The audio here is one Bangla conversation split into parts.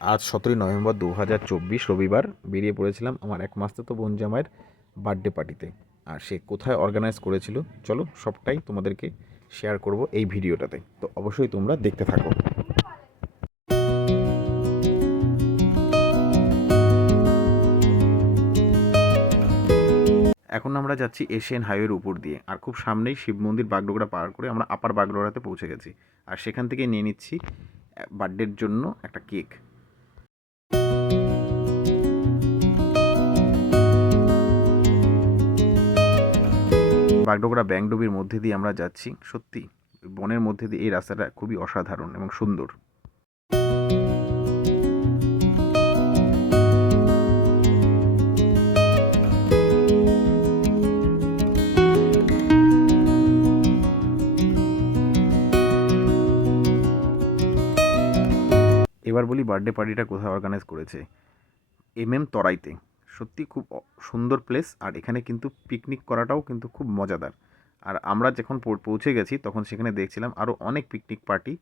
আজ সতেরোই নভেম্বর দু হাজার চব্বিশ রবিবার বেরিয়ে পড়েছিলাম আমার এক মাসতো বোন জামাইয়ের বার্থডে পার্টিতে আর সে কোথায় অর্গানাইজ করেছিল? চলো সবটাই তোমাদেরকে শেয়ার করব এই ভিডিওটাতে। তো অবশ্যই তোমরা দেখতে থাকো। এখন আমরা যাচ্ছি এশিয়ান হাইওয়ের উপর দিয়ে। আর খুব সামনেই শিব মন্দির বাগডোগরা পার করে আমরা আপার বাগডোগরাতে পৌঁছে গেছি। আর সেখান থেকে নিয়ে নিচ্ছি বার্থডের জন্য একটা কেক বাগডোগরা, ব্যাংডুবির মধ্যে দিয়ে আমরা যাচ্ছি। সত্যি, বনের মধ্যে দিয়ে এই রাস্তাটা খুবই অসাধারণ এবং সুন্দর। এবার বলি বার্থডে পার্টিটা কোথায় অর্গানাইজ করেছে? এম এম তরাইতে। সত্যি খুব সুন্দর প্লেস আর এখানে কিন্তু পিকনিক করাটাও কিন্তু খুব মজাদার। আর আমরা যখন পৌঁছে গেছি, তখন সেখানে দেখছিলাম আরও অনেক পিকনিক পার্টি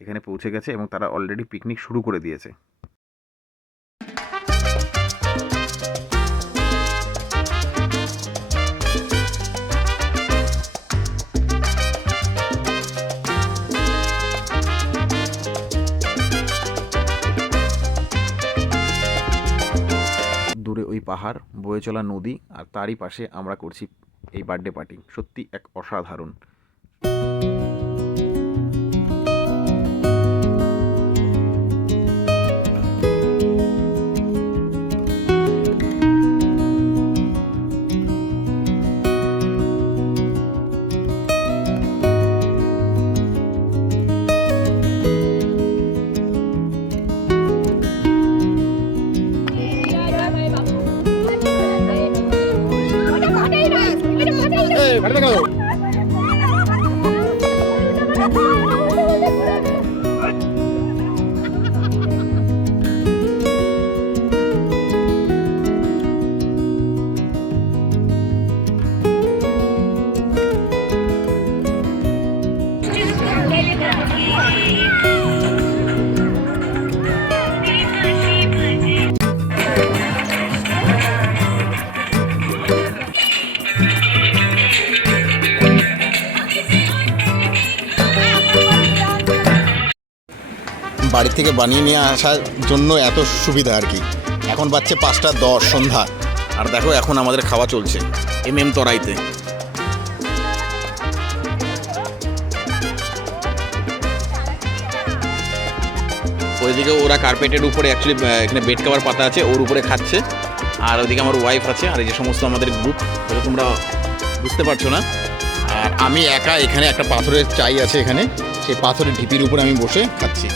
এখানে পৌঁছে গেছে এবং তারা অলরেডি পিকনিক শুরু করে দিয়েছে। পাহাড়, বয়ে চলা নদী আর তারই পাশে আমরা করছি এই বার্থডে পার্টি। সত্যি এক অসাধারণ। Arriba, বাড়ি থেকে বানিয়ে নিয়ে আসার জন্য এত সুবিধা আর কি। এখন বাচ্চে পাঁচটা দশ, সন্ধ্যা। আর দেখো, এখন আমাদের খাওয়া চলছে। এম এম তরাইতে। ওইদিকে ওরা কার্পেটের উপরে অ্যাকচুয়ালি এখানে বেড কভার পাতা আছে, ওর উপরে খাচ্ছে। আর ওইদিকে আমার ওয়াইফ আছে, আর এই যে সমস্ত আমাদের গ্রুপ তোমরা বুঝতে পারছ না। আর আমি একা এখানে একটা পাথরের চাই আছে এখানে। সেই পাথরের ঢিপির উপরে আমি বসে খাচ্ছি।